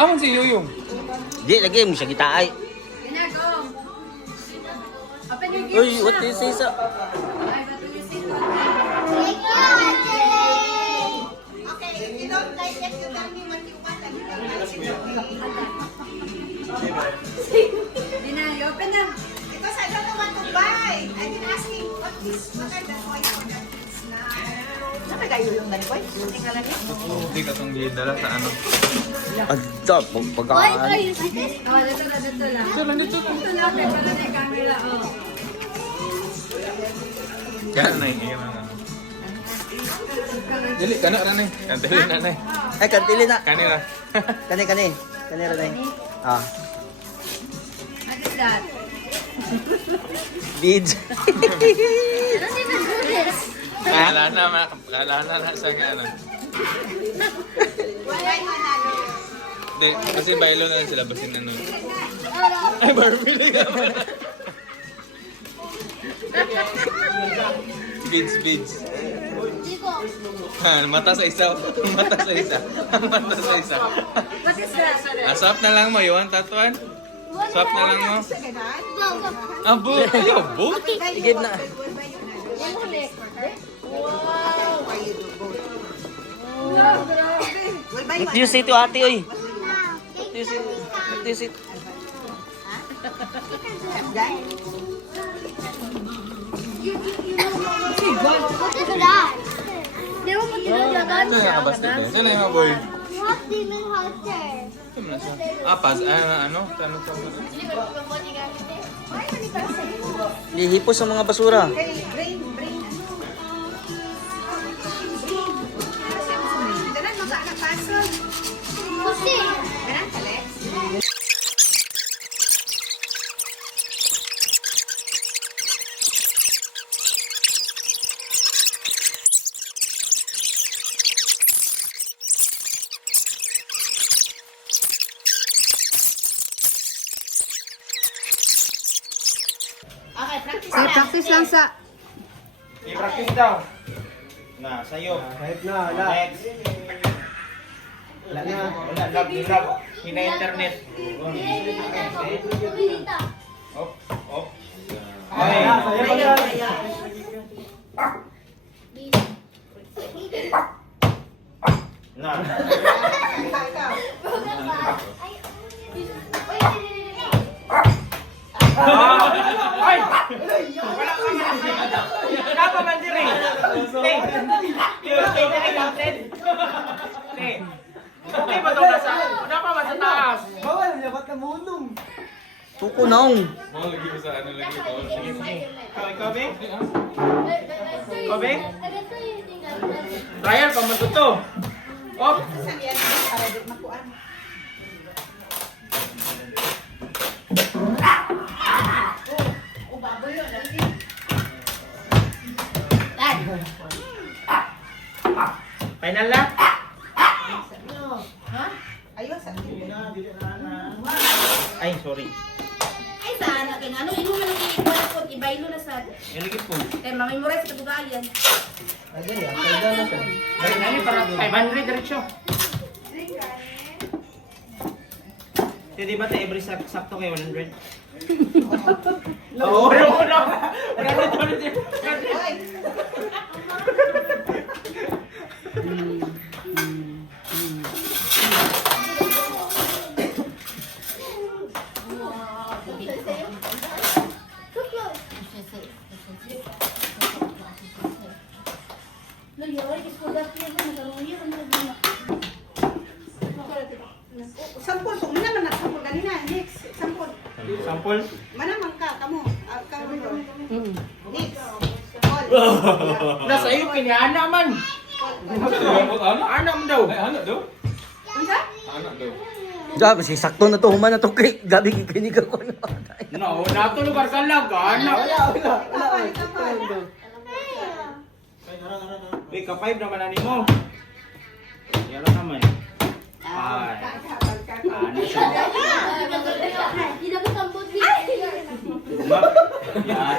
Amon si Yuyong. Di lagi mo siya gitaay. Ginagaw. Open your gift. Uy, what is this? Ay, what do you say? Okay, if you don't like it, you tell me what you want and you can like it. Dina, you open na. Because I don't know what to buy. I've been asking what are the toys for the kids na. Saan kayo yung nalikoy? Hindi ka lagi? Hindi ka itong dala sa ano. Adto, pagkaan. Oh, dito lang. Sir, nandito. Dito lang, para na yung camera, oh. Yan na yung Dili, kano na Kantili na na. Ay, kantili na. Kanira. Kani. Kanira na. Ah, What is that? beads. Kala na sa ano. Wala yung nanalo. Hindi, kasi bailo na sila basin ano. Ay, Barbie lang naman. Beads. Mata sa isa. Mata sa isa. What is that? Swap na lang mo, you want that one? Swap na lang mo. Sa ganan? Abo, ayaw, boat. Sige na. Wow! Why you do both? We'll buy What one. do you say to ate, oy? What do you say? Guy? What is that? Di ba pag ginagagan Ito siya? yung kabastik eh. Saan na yung mga boy? What demon hunter? Ito na siya. Pas, ano? Tanong sa mga. Lihipos sa mga basura. Kay brain. Danan mo sa anak pasol. Kasi, Ganan, Alex? Sige, practice lang sa... I-practice daw. Na, sa'yo. Kahit na, wala. Next. Wala na. Wala, love. Hina-internet. Op. Ay. Wala, sa'yo pa yan. Na. Ay! Wala ka man. Kapa man diri. Stay. Stay na kayo, Ted. Stay. Okay ba ito nasa? Wala pa ba sa taas? Bawal niya, ba't namunong? Tuko naong. Mga lagi ko sa ano lagi ko. Sige, sige. Kobe? Kobe? Trial pa man to. Op. Saan yan? Para di makuan. Final na? Ayun, sa Ay, sorry. Ay, sana kin ano inuman ang ikwalapot ibaylo na sad. Iligit po. Kay mamemorize sa tugayan. Agad yan, kaya na siya. Ay, nani para 500 diretso. Di ba tayo every sakto kayo 100? Oo, no. Oy! No, yo ay iskulat niya na nagaruya ang nagina. Sampol, kung mana man nagsampol kanina, next, sampol. Sample? Manamang ka, kamo. Next. All. Nasa iyo, kiniana man. Ana mo daw. Anak daw? Unsa? Anak daw. Gabi, si sakto na to. Human na to kay. Gabi, kikinig ako na. No, nato lugar ka lang. Ana. Kapal, kapal. Uy, ka-5 naman ani mo. Yan naman. Ay. Ano siya? hindi na ko tambot niya. Yan.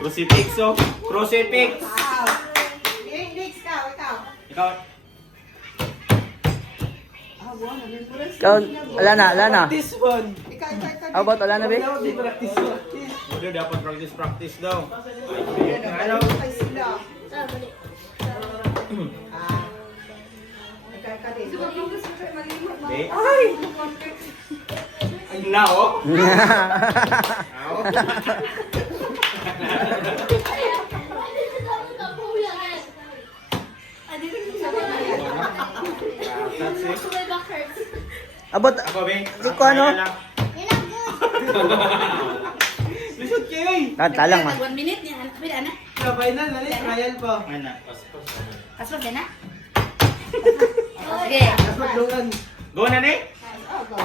Crucifix, oh. Crucifix. Wow. Next ka. Ikaw. Ikaw, wala na. This one. How about wala na, be? Practice. Udah dapat practice daw. Ano? Ay sila. Ah, mali. Nagkakarin. Ay! Ay na oh. Ako. That's it. My back hurts. Abot, Ako, be. Iko, ano? You're not good. Lisod kayo eh. Tanta lang, ma. 1 minute niya. Anak, pila na. Sa final, nali, trial pa. Ano? Pasok din na. Sige. Tapos maglungan. Go na ni?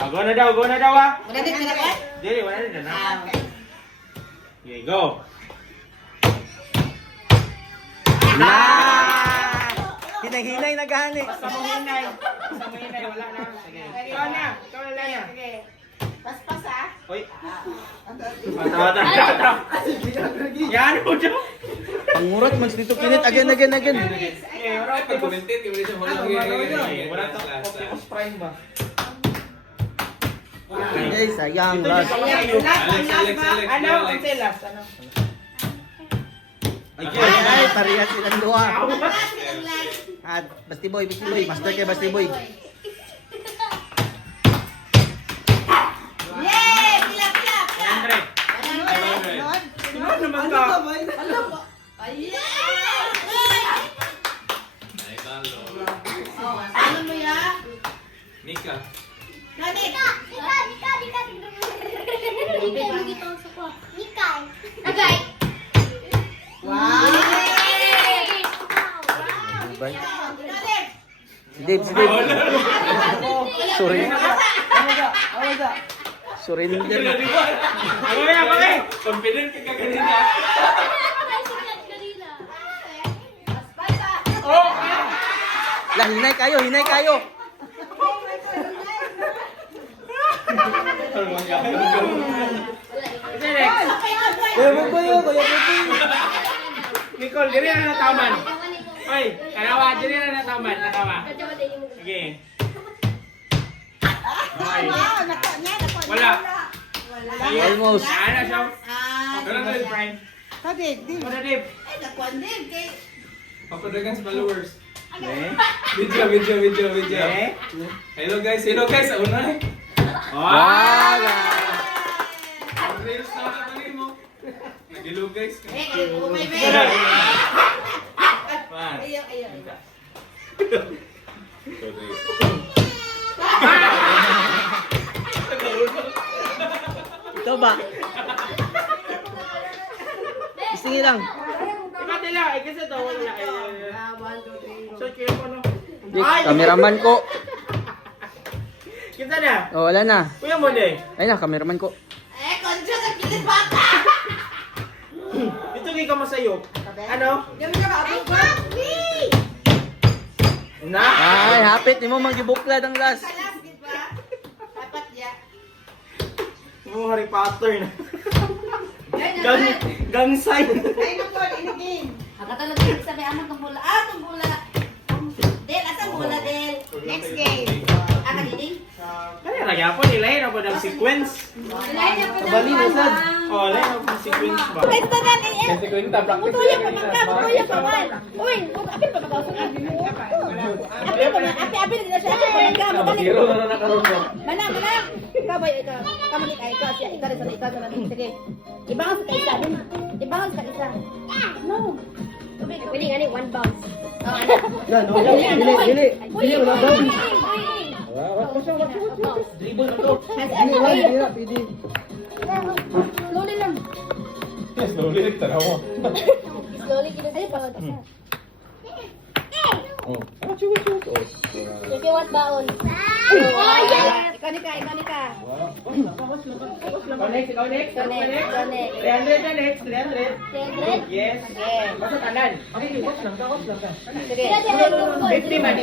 Go na daw ah. Wala din pila ko. Dili, wala din na. Okay, go. Hinay-hinay nagani. Basta mo hinay, wala na. Sige. Ikaw na Laya. Paspas ah. Hoy. Tata. Yan mo dyan. Pangurat, mas dito kinit. Again. Okay, alright. Pag-commentate, yung siya Wala to. Optimus Prime ba? Ay, sayang. Last. Alex. Ano? Ang last? Ano? Ay, parehas silang dua. At Basti Boy. Master kay Basti Boy. Yay! Pila. 100. Ano naman ka? Ay, talo. Ano mo ya? Mika. Nani? Agay. Bye. Si Dave. Surrender. Ako eh. Confident ka kanina. Lah, hinay kayo. Kuya Buboy, Kuya Buboy. Nicole, diri na nataman. Oy, kanawa, diri na nataman. Sige. Okay. Wala. Almost. Ano siya? Ah, Ganun na yung Prime. Kadig, di. Ano Dave? ay, nakuan din. Kay... Papadagan sa followers. Eh? Video. Eh? Hello guys. Una eh. Wow! Ang reels na nakapalin mo. Nag-hello guys. Umay ba? Man. Ayaw. Ito ba? Isingin lang. Matila, eh kasi daw wala eh. So, kaya po no? Jake, cameraman ko. Kita na. Oh, wala na. Kuya mo na eh. Ay na, cameraman ko. Eh, kontra sa pilit bata! Ito kay ka masayo. Ano? Ganun ka ba? Abot ba? Na? Ay, hapit. Di mo maggibuklad ang last. Salas, di ba? Dapat ya. Oh, Harry Potter na. Ganun. Gang sign. Ay, naku, inigin. Talaga sabi amot ng bola. Ng bola. Del, asa bola, Del? Next game. Aka diding? Kaya lagyan po nila yun ako ng sequence. Bali na sad. Oh, lagyan ako ng sequence ba? Mutuloy pa man. Uy, apil pa magawa sa akin mo. Apil na siya. Apil pa magawa. Hero na nakaroon mo. Manang. Ikaw, kamulit ay ikaw. Ikaw na. Sige. Ibangon sa isa. Ibangon sa isa. No. Pwede nga ni one bounce. Yan, Dili, wala daw. Dribble na to. Pwede. Slowly lang. Slowly nagtanaw mo. Slowly gina. Ay, pa. Oh. Sige, what baon? Oh, yes! Ikaw ni ka. Connect. 300 na next. 300. Yes. Basta tanan. Sige. 50 man.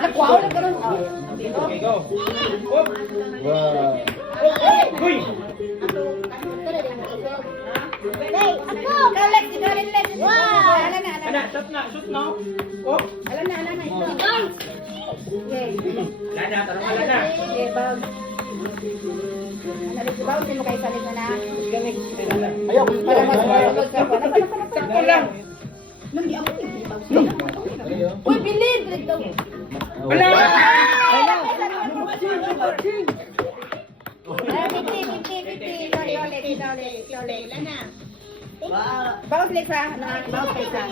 Nakwaw na karon. Okay, go. Whoop. Wow. Uy! Hey, ako! Ikaw, let's. Wow! Shoot na. Oh, Alam na, ito. Okay. Lana, tarong ka Lana. Okay, bag. Nalit si Bounce, mo kayo salit na na. Ganik. Ayaw. Para mag-upload ka pa. Ito lang. Nandi ako ni Bounce. Uy, bilid! Bilid daw. Wala! Sorry, ulit. Bounce ulit ha. Bounce ulit ha.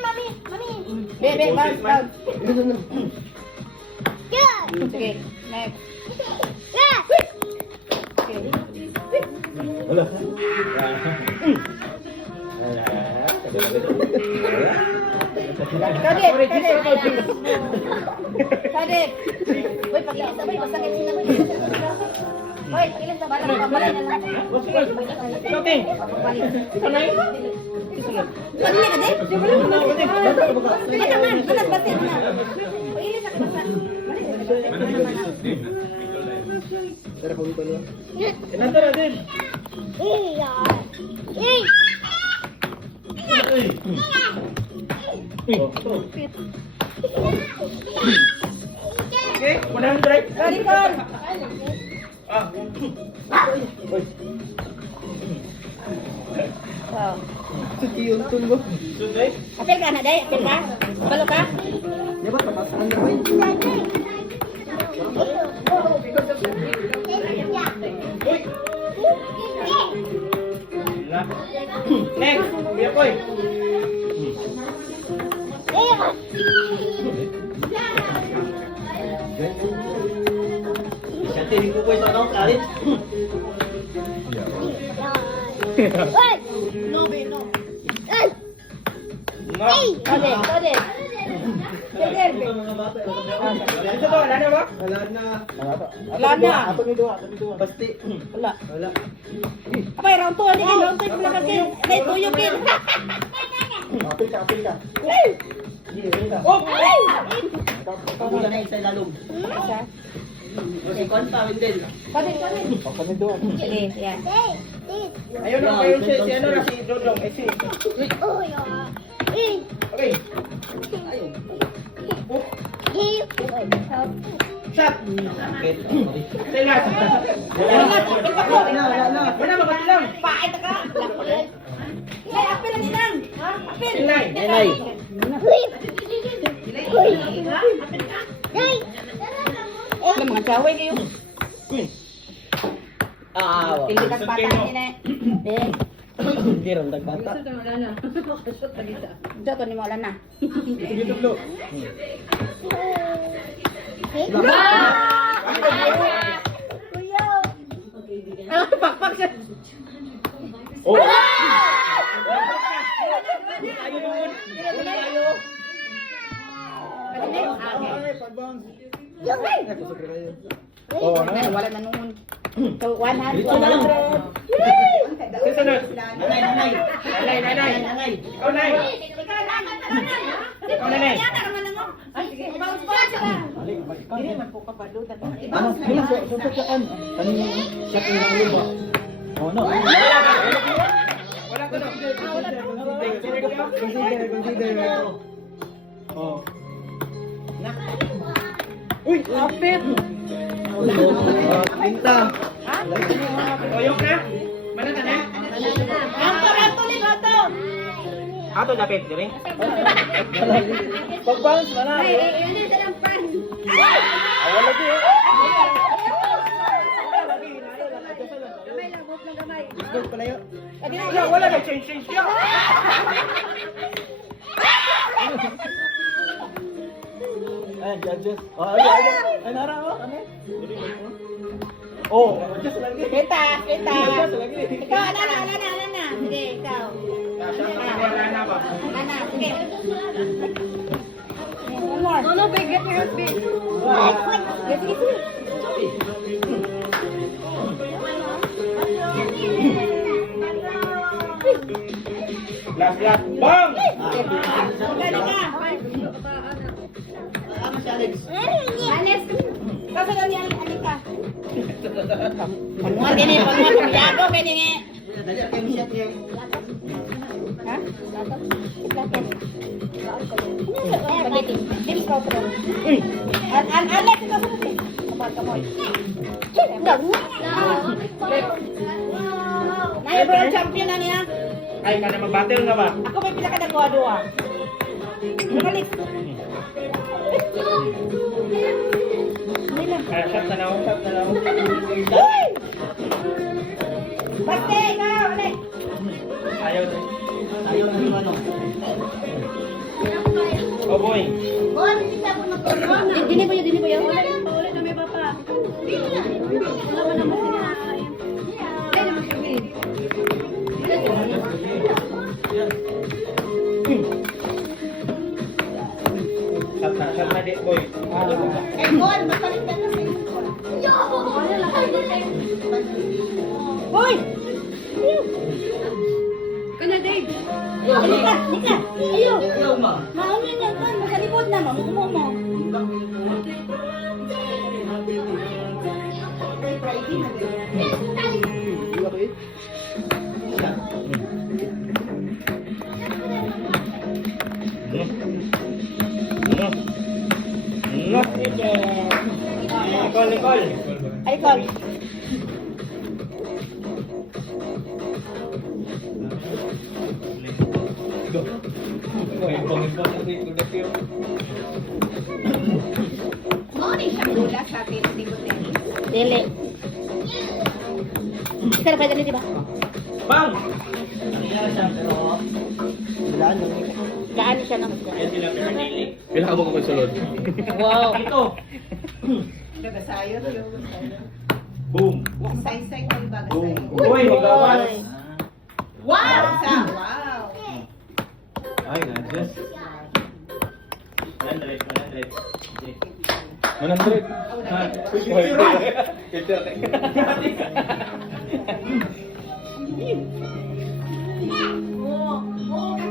Mami. Bebe, bounce. Sige, next. Okay. Kadek. Uy, pag-iisa ba? Masakit sila ba? Uy, ilan sa bala? Pagbalay na lang. Ikating. Sanay. Pagbalay ka din? Basta man, manat basta na. Uy, ilan sa kabasa? Tara, pagbuto niyo. Sinatara din. Okay, 100. Ready, Paul? Ah. Wow. Yung tulbo. Sunday. Apel ka na, day? Apel ka? Balo ka? Di ba? Patasan na ba yun? Next, Kuya Koy. Siyempre, hindi ko po ito anong kalit. No. Kadek. Ito to, wala na ba? Wala na. Wala na. Ato ni Dua. Basti. Wala. Wala. Apay, round 2. Round 2 yung kasi. Nay, tuyukin. Apil ka. Hindi, rin ka. Oh! Pagbuto na isa lalong. Kasi konta, din. Kadek. Ato ni Dua. Sige, yan. Ayun na kayo si ano na si Dodong. Eh si. Okay. Ayun. Shot. Sakit. Sila. Wala na. Wala ba ba lang? Paay na ka. Nay, apel lang lang. Ha? Apel. Inay. Nay. Alam mga saway kayo. Ah, Hindi ka bata nila. hindi rin nagbata. Dito ni mo wala na. YouTube lo. Pakpak siya. Oh. Oh, Wala na noon. So, 100. Dito na lang. Dito na. Nanay. Nanay. Ikaw nay. Ikaw nanay. Ano? Susukaan. Ano yung shot yung nangulong ba? Oh, no. Wala ko na. Consider. Oh. Uy, kapit. Tinta. Oyok na. Mana na na? Ato dapat dire. Pag-bounce na na. Awal lagi. Good pala yun. Wala na change siya. Ayan, judges. Oh, ay, nara, oh. Ano? Oh, just lagi. Kita. Just lagi. Ikaw, ala na. Sige, ikaw. Wala na ba? Ala na, sige. One more. No, big, get your big. Last. Bang! Galing ka. Ano si Alex? Alex. Kasi kami alika. Pagmuha din eh, pagmuha. Yago, ganyan eh. Dali, kayo siya tiyan. Ha? Lato? Lato. ikaw pero. Alex, ikaw sa kasi. Come on. Naya world champion na niya. Ay, ka na mag-battle nga ba? Ako may pila ka nagkuha-duha. Balik. Kaya shot na lang. Uy! Basta ikaw, Alex. Ayaw na. Ayaw na yung ano. Oh boy. Dini ba yun? Paulit na may bapa. Wala man naman sinakain. Hindi naman kami. Shot na di, boy. Eh, Gol, masalik ka na. Hoy! Kana, Dave. Nika! Ayaw! Ayaw ma. Mauna niya kan, nasa likod na, mamukumo mo. Nicole. Ay, Col. Morning siya mula sa atin, table tennis. Dili. Isa na pwede di ba? Bang! Nangyari siya pero wala na. Gaan siya ng Yan sila pero nili. Pila ka mo ko sulod. Wow. Ito. Kada sayo. Boom. Say-say ko yung bagay Boom. sa'yo. Uy, magawas. Wow! Wow! Ay, just 100. 100.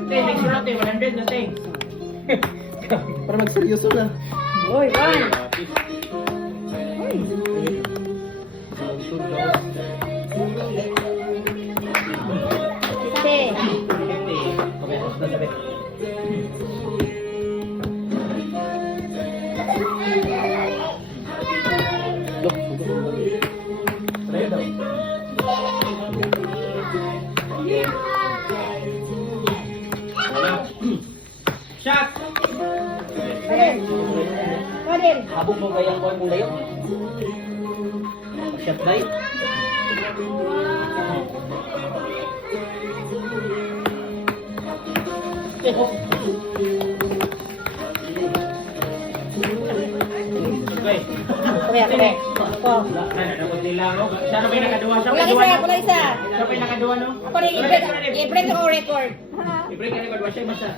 Tay, next round tay, 100 na tay. para magseryoso na. Uy, Juan. Siste. Shot! Padel. Habog mo kayang kuha mong layo. Shot bay. Okay. Kaya. Oh. Dapat nila, no? Siya na ba yung nakaduwa? Siya Wala pa isa, wala isa. Siya pa yung nakaduwa, no? Ako rin, i-break ako record. I-break ka record, siya basta.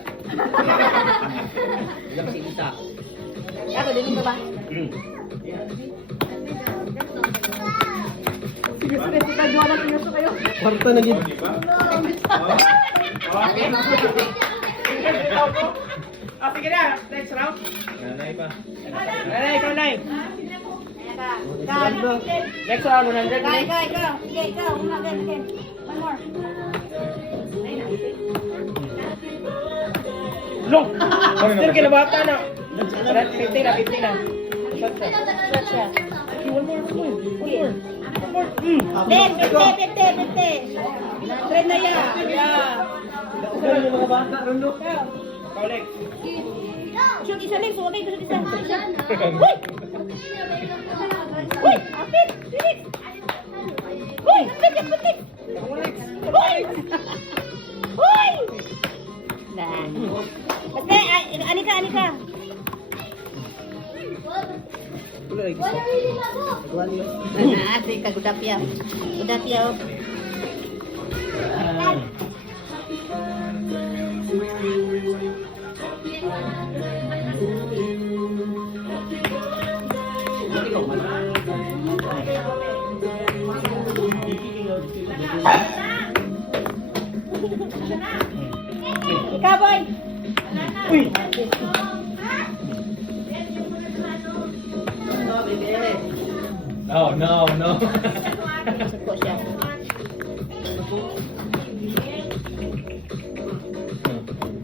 Ilang si isa. Ako, din ito ba? Sige, nagjuha na sinuso kayo. Kwarta na gid. Ah, sige na. Next round. Nanay pa. Nanay, ikaw, Nay. Ikaw. Next round, 100. Ikaw. Sige, ikaw. Una, again. One more. Long! Sir, kinabata na. 50 na. Shot ka. Shot siya. One more. Then, 50. 100 na yan. Yeah. Saan yung mga bata, Rondo? Ikaw. Ikaw, Lex. Shoot isa lang, suwagay ko shoot isa. Uy! Apit! Bilis! Uy! Bilis! Uy! Nah. Basta, anika. Asik ka, gudapya. Gudapya. Ikaw, boy. Uy! No. Suko siya.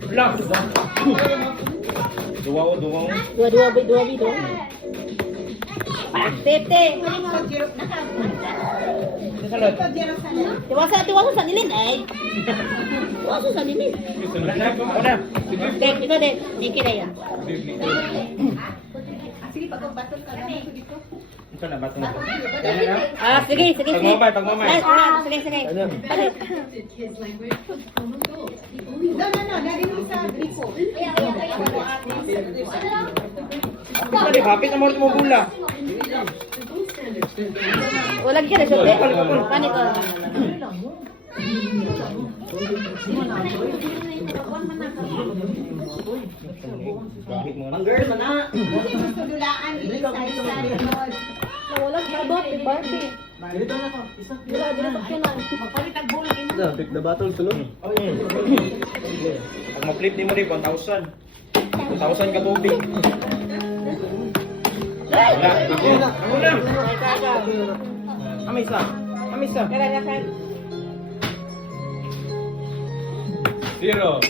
Block! Dua. Dua. Tete. Kasalot. Tiwasa sa nilin ay. Tiwasa sa nilin. Ako na. Dek, ito dek. Niki na yan. Ito na, bato na. Ah, sige. Pagmamay. Sige. Balik. No, narinig sa gripo. Pwede, hapit na mo bula. Wala ka na siya. Kani ko. Girl, mana. Sudulaan, isa. Wala ka ba? Barbie. Dito na ko. Isa. Pick the battle sulod. Pag ma-flip ni mo rin, 1,000. 1,000 ka tubig. Wala. Ako na. Amisa. Zero.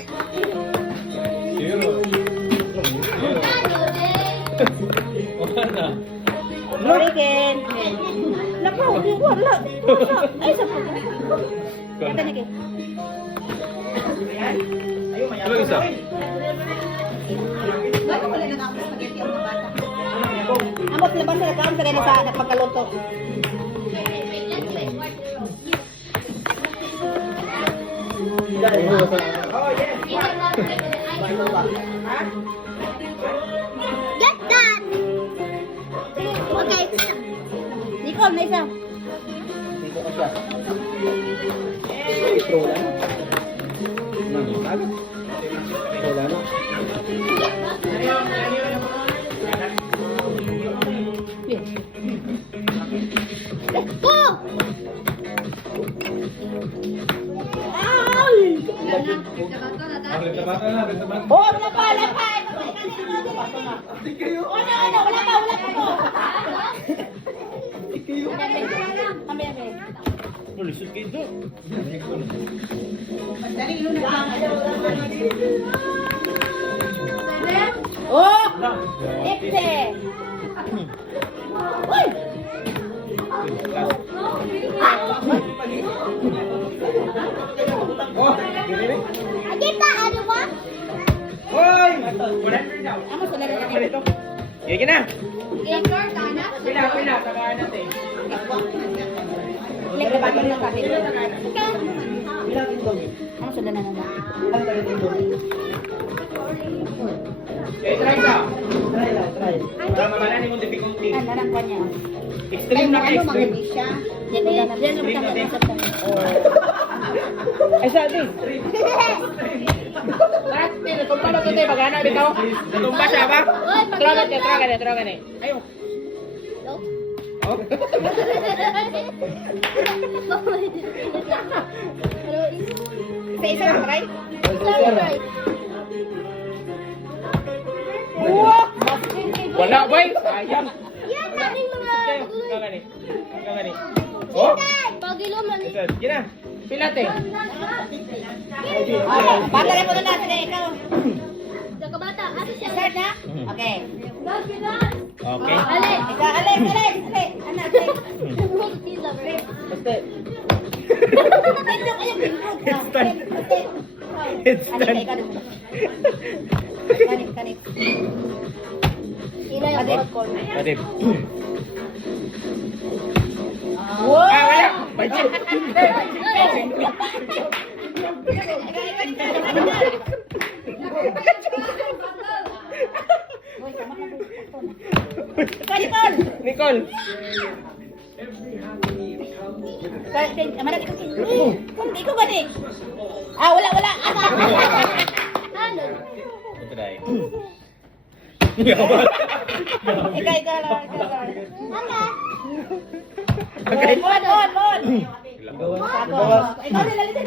Wala na. Hurricane. Lakaw, wala. Ay, sa po. Kata niki. Ano isa? Bakit wala na ako spaghetti ang mga bata? Amot laban sa kaon sa kanila sa pagkaluto. Get that. Okay. Nicole, na isa. Dito ka siya. Throw lang. Throw lang. Let's go! Ay! Rin na bata. Oh, wala pa! Wala pa! Wala pa! Kami. Lulusot kayo doon. Dali, yun na lang. Oh! Ekse! Uy! Agita, ano ba? Hoy! Amo sa nila Dito. Sige na. Gamer, kana? Pila. Tagaan natin. Like na batang na kasi. Bilang indomie. Amo sa nila na. Ang talit indomie. Try ka. Try. Para mamalanin mo difficulty. Ano lang pa niya? Extreme na Ano, mga extreme. bisya? Yan lang sa Ay, sa atin. Lahat, natumba na ito tayo. Pag-ano, bitaw. Natumba siya ba? Turagan eh. Ayaw. Oh. Isa lang, try? Wala, boy. Sayang. Yan, daming mga... Gagani. Oh? Pagilom na Ito, sige na. Pilate. Bata na po na natin eh, ikaw. Bata, ano siya? Start na? Okay. Okay. Alin! Ikaw, alin! Anak, alin! Basta. Instant. Kanik. Ila yung alcohol. Adib. Wow! Wala. Budget. Nicole. Ikaw gani? Ah, wala. Ito dahil. Ikaw lang. Okay. Mon. Gawa. Ikaw nila, listen.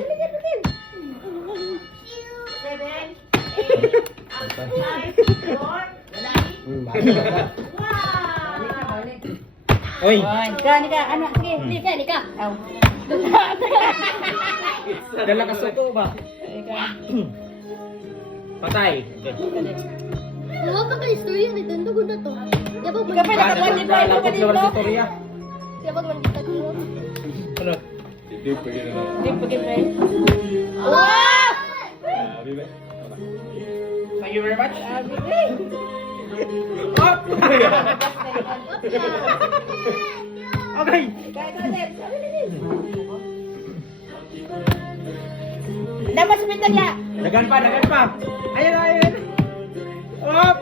Oy. Nika, anak, sige, nika. Aw. Dala ka soto ba? Patay. Okay. Huwag pa kayo istorya nito. Ito ko na to. Diba ba? Kapag nakakuha si Boy, Lapot kapag luar dito. si Toria. Diba ba kita dito? Ano? Hindi pa yun na. Hindi pa kita. Wow! Thank you very much. Okay. Dapat sumitan niya. Dagan pa. Ayun. Op!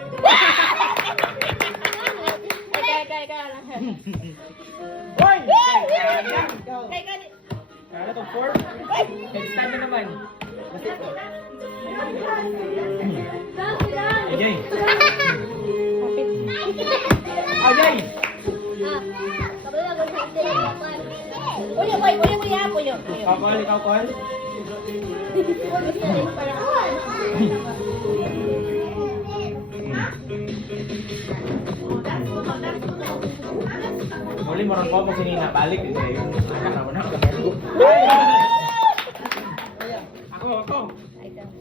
Kaya. Hoy! Kaya. Kaya to 4. Headstand na naman. Ajay. Ajay! Puyo, Boy. Puyo. Ikaw, Call. Muli mo rin po kung sinina. Balik. Ako.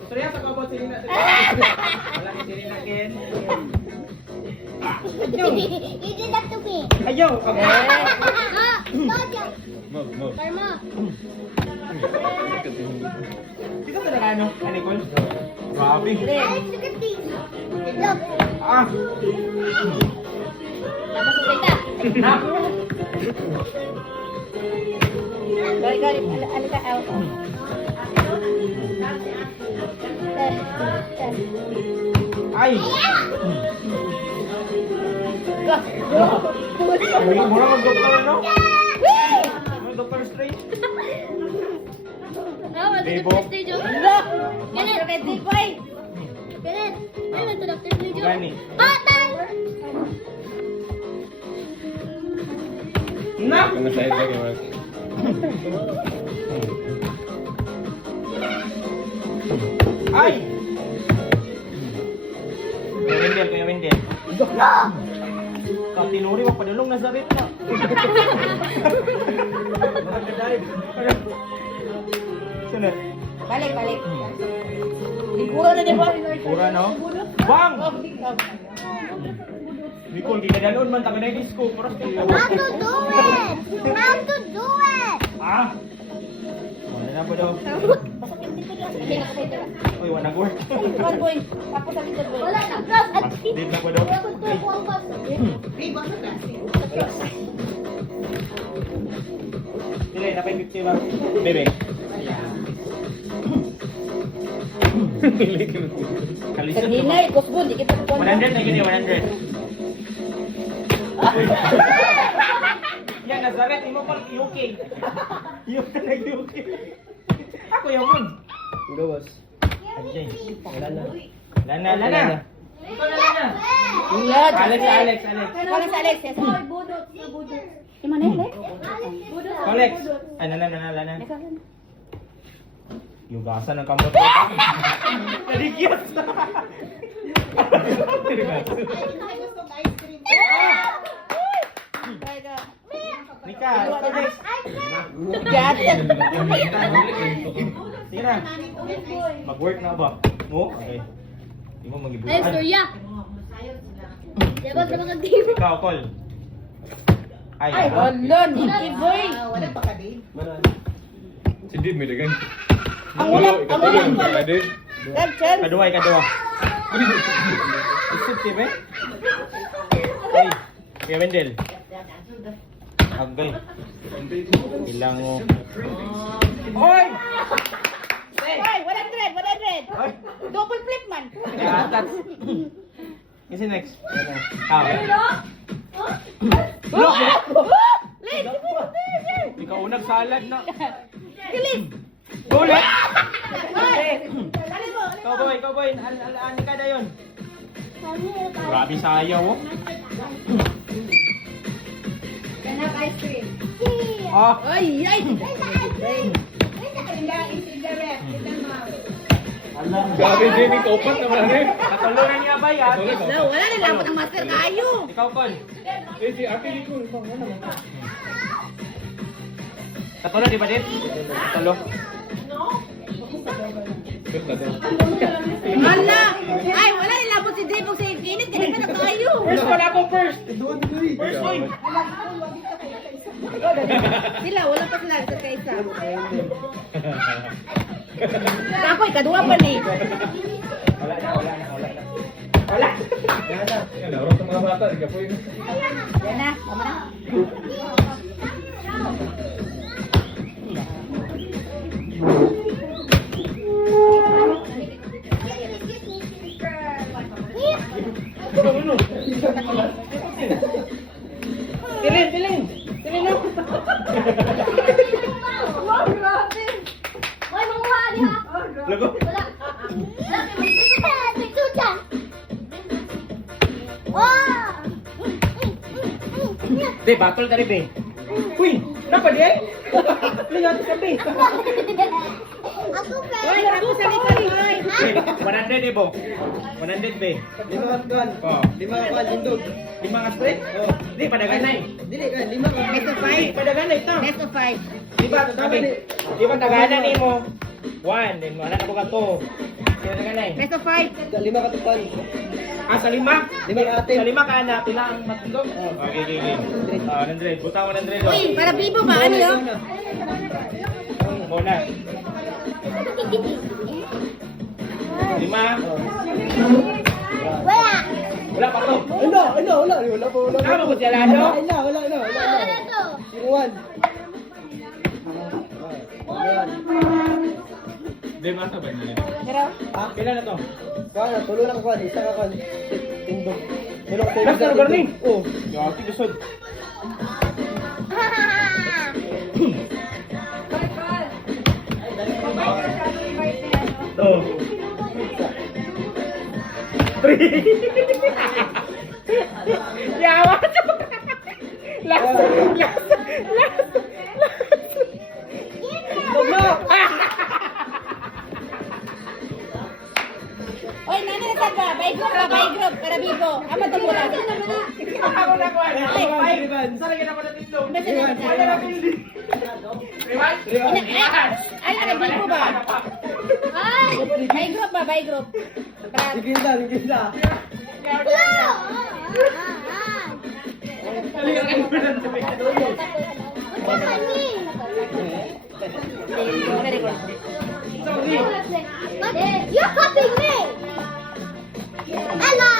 Tutorial sa kabot sinina. Wala ni sinina kin. You did that to me. Ayaw! Move. Karma. Dito talaga ano? Nicole? Grabe. Look at this. Look. Ah! Dapat sumitan. Gari. Alika out. Ay! Mura mag-doktor ano? Dr. Strange? Bebo. Look! Ganit! Ganit, Boy! Ganit. Ayun, ito Dr. Video. Gani. Tan! Na! Ano sa'yo ba kayo? Ay! Kuya Wendel. Katinuri mo padulong na sabi na. Sunod. Balik. Ligura na di ba? Pura no? Bang! Nicole, kikadalon man taga na disco. How to do it? How to do it? Ah! Wala na po daw. Hindi na kapay tira. Uy, wala work. One boy. Tapos sabi sa boy. Wala na. Grab. At Date na po daw. tutupo ang bag. Dili, napay 50 ba? Bebe. Kalisod. Kanina, kusbon. Di kita pupunta. 100 na gini, 100. Yan, Nazareth, imo pang UK. Yung nag-UK. Ako yung mun. Gawas. Ajay. Wala na. Lana. Ikaw na, Lana. Ingat. Alex. Wala sa Alex. Yes. Budot. Budot. Ima na Alex? Budot. Alex. Ay, Lana. Ikaw na. Yugasan ng kamot. Nadigyot. Nika, ikaw next. Gatin. Sige na. Mag-work na ba? Oo? Okay. Hindi mo mag-ibutan. Ay, storya. Diba ka mga game? Ikaw, Col. Ay, Ay, olon. Hindi boy. Si Dib, may dagan. Ang ulam. Dib. Gabsan. Kaduwa. Isip, tibe? Ay, Kuya Wendel. Agay. Ilang mo. Oy! Ay, 100. Oy! Double flip man. Atat. Kasi next. Ah. Late. Ikaw unang salad na. Kilig. Ulit! Ay. Cowboy. Ano ka na yun? Grabe sayaw, oh. Ganap ice cream. Ah! Ay. Grabe, Jimmy, kaupat naman eh. Katulunan niya ba yan? Wala nila ako ng master kayo. Ikaw, Col. Eh, si Ate Nicole. Katulo, di ba din? Katulo. Basta daw. Mana? Ay, wala nila ako si Dave kung si Init, hindi ka na kayo. First, wala akong first. Doon, doon. First point. Sila, wala pa sila sa kaisa. Ako, ikaduha pa ni. Wala na, wala na, wala na. Wala. Yan, laro sa mga bata. Ika po yun. Yan na, tama na. Tilin, tilin. Tilin na. Wow, grabe. Hoy, manguha niya. Lago. Wala. Wala, may tutan. Wow! Be, battle ka rin, be. Uy, napa di eh? Lihat ka, be. Ako pa. Hoy, ako sa likod, hoy. 100 eh, bo. 100, be. Lima ka kan. Oh. Lima ka kan, indog. 5 ka straight? Oh. Di, padaganay. Dili kan, lima ka. Best of Di, 5. padaganay ito. Best of 5. Di ba, sabi? Di ba, tagahanan ni mo? 1, then wala na ko ka 2. Sino taganay? Best of 5. Lima ka tukan. Ah, sa 5? Lima ka atin. Sa 5 ka na, pila ang matundog? Okay, okay, okay. 100. Buta 100. Uy, para bibo ba? Ano yun? Bona. 5. Wala. Wala pa to. Wala, wala, wala. Wala pa, wala pa. Tama mo siya lado? Wala, wala, wala. Wala to. Iwan. Hindi, masa ba yun? Pero, Pila na to? Kuha, tulo lang kuha. Isa ka kan. Indog. Tulo ka Last na lugar ni? Oh. Yung aking gusod. To. 3. Yawa. Last. oy, nani na ba? By group ba? By group. Para bibo. Ama to mula. Ako na ko. Ay, sana kita pa natin to. Wala na pili. Rewind. Ay, para bibo ba? Ay! By group ba? By group. Para Sige na, sige na. Wala! Wala kami. very good. You're copying me! Ala!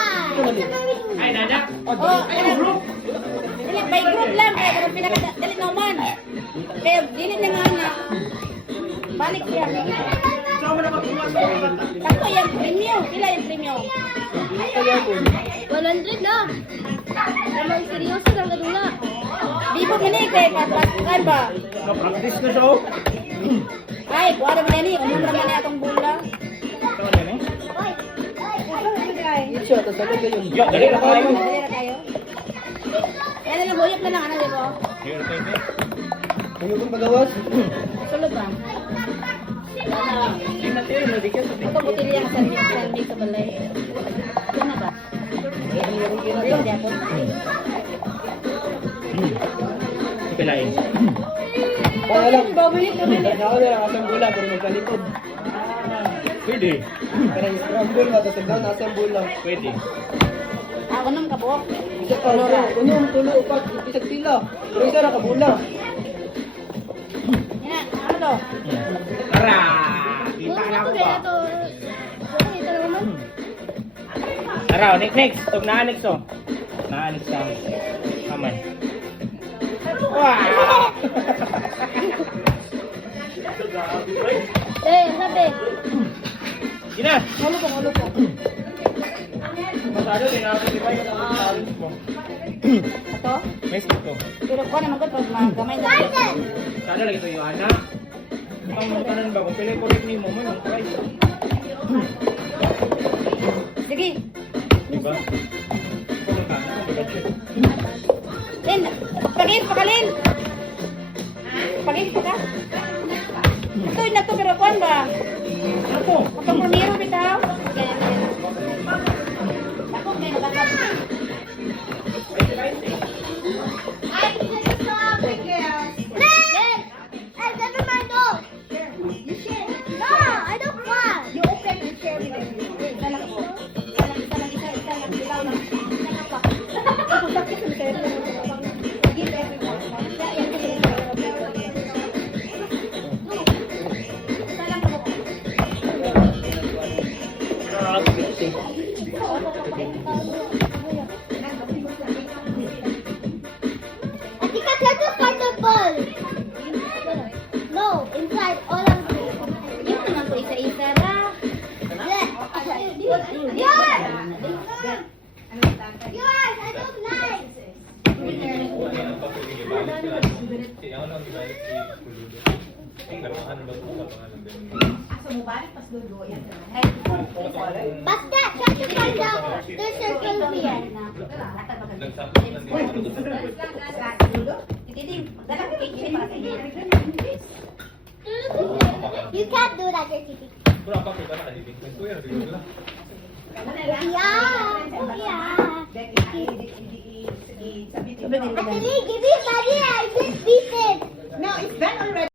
Ay, nana. Oh, ano? Dili, by group lang. Kaya pero pinaka... Dili naman. Kaya dili na nga na. Balik siya. Tako yung premium. Pila yung premium? 100 lang. Naman seryoso lang kadula. Bibo mo ni kay kan ba? Practice na siya. Ay, kuha naman yan eh. Umum naman niya itong bula. Ito na eh. Siya, tasagot ka yun. Yo, dali na kayo. Dali na kayo. Yan na lang, huyop na lang. Ano, di ba? Here, tayo. Ayaw kong magawas. Sulod ba? Hindi na tayo, nabigyan sa Ito butilya sa salmi sa balay. Ito na ba? Ito, di ako. Pilain. Kaya lang. Bumalik kami. Ako na lang asang bula, pero magkalikod. Pwede. Pero yung scramble, matatagdaw na asang bula. Pwede. Ako nung kabuok. Isa pa, unong, tulo, upat, isang sila. Pero isa na kabula. Yan, ano to? Tara! Kita na ako ba? Ito naman. Tara, next. Tug na next oh. Na next sa kamay. Wow! Sabi. Gina! Ulo po, ulo po. Masado din ako di ba yung challenge mo? Ito? May stick ko. Pero ko naman ko pag magamay na. Sada lagi to yung anak. Ang mga tanan ba kung pili ko rin ni mo mo yung price. Sige. Diba? Kung kanan. Lin, pakalin. Pagin pa ka. Ito na to pero kuan ba? Ano to? Kapag pumiro bitaw. Ako may nakakat. No, I don't want. You open and share with them. Isa lang ako. Isa lang isa. Yours, I don't like. But that, try to find out the circle here. You can't do that, you're cheating. Yeah. Actually, give me money, I just beat it. No, it's done already.